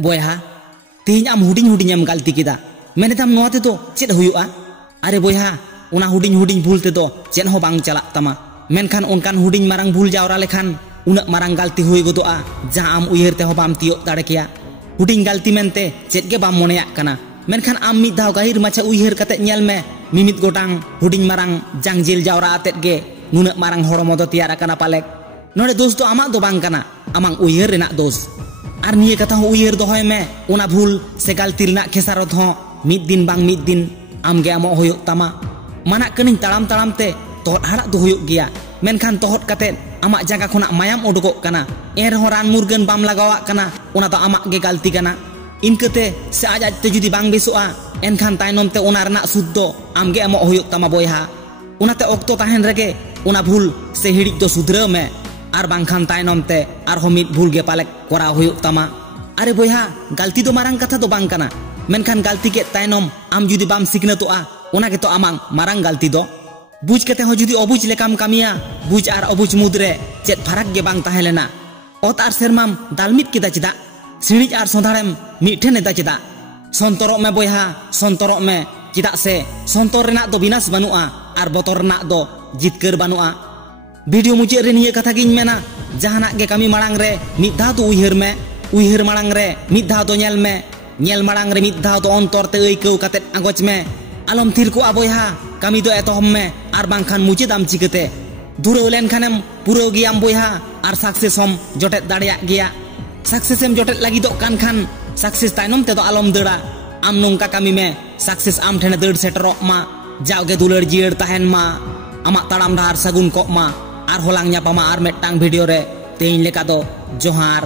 बोया तेज आम हुडिंग हुडिंग गलती किदा मेने तम नोआ ते तो चेद हुयुआ अरे बोया उना हुडिंग हुडिंग भूल ते तो चेद हो बांग चला तमा मेनखान उनकान हुडिंग मारंग भूल जावरा लेखान उना मारंग गलती हुई गोदोआ जहां आम उयहर ते हो बाम तियो दाड़े किया हुडिंग गलती मेनते चेद के बाम मोनेया कना मेनखान आम मिद धाव गाहिर माछा उयहर कते ᱧᱮᱞ me मिमित गोटांग हुडिंग मारंग जांग जेल जावरा आतेत गे नुना मारंग हड़मो दो तियारा कना पालेक नोडे दोष दो आमाग दो बांग कना आमांग उयहर रेना दोष और निये कथा हो उयहर दोहय मे उना भूल से गलती रेना खेसारत हो मिद दिन बांग मिद दिन आमगे आमो होयो तमा माना कनिन ताड़ाम ताड़ाम ते तोहट हाड़ा दो होयो गिया मेनखान तोहट कते आमाग जागा खना मायाम उडुगोग कना एर हो रान मुरगन बाम लगावा कना उना तो आमाग गे गलती कना इनकते से आज आज ते जुदी बांग बेसोआ एनखान तायनोम ते उना रना सुद दो आमगे आमो होयो तमा बोयहा उनाते ओक्तो ताहेन रेगे उना भूल से हिड़ी दो सुधरा में और बांखान तायनोम ते और हो मिद भूल गे पालेक कोरा होयो तमा अरे बोयहा गलती दो मारंग कथा दो बांग कना मेनखान गलती के तायनोम आम जुदी बाम सिखनतोआ उना के तो आमांग मारंग गलती दो बुझ कते हो जुदी अबुझ लेकाम कामिया बुझ और अबुझ मुद्रे चेत फरक गे बांग ताहेलेना ओत और सेरमाम दालमित किदा चिदा सिणिज और सोंधाड़ेम मिठेन एदा चिदा संतरों में बोयहा संतरों में चिदा से संतर रेना दो विनाश बनुआ और बतर रेना दो जितकर बनुआ वीडियो मुचाद रे निये कथा गिन मेना जहाना गे कामी माड़ांग रे मिद धाव दो उयहर में उयहर माड़ांग रे मिद धाव दो ᱧᱮᱞ में ᱧᱮᱞ माड़ांग रे मिद धाव दो अंतर ते अइकौ कते आगोच में आलम थिर को बोयहा कामी दो एतहम में और बांखान मुचाद आम चिकते धुराव लेनखानेम पुराव गियाम बोयहा और सक्सेस हम जोटेद दाड़ेया गिया सक्सेस एम जोटेद लागिदोग कान खान सक्सेस तायनोम ते दो आलम दड़ा आम नोंका कामी में सक्सेस आम ठेने दड़ सेटरोग मा जावगे दुलड़ जियड़ ताहेन मा आमा ताड़ाम डाहार सगुन कोग मा और होलांग ᱧᱟᱯᱟᱢᱟ और मेटांग वीडियो रे तेज लेका दो जोहार।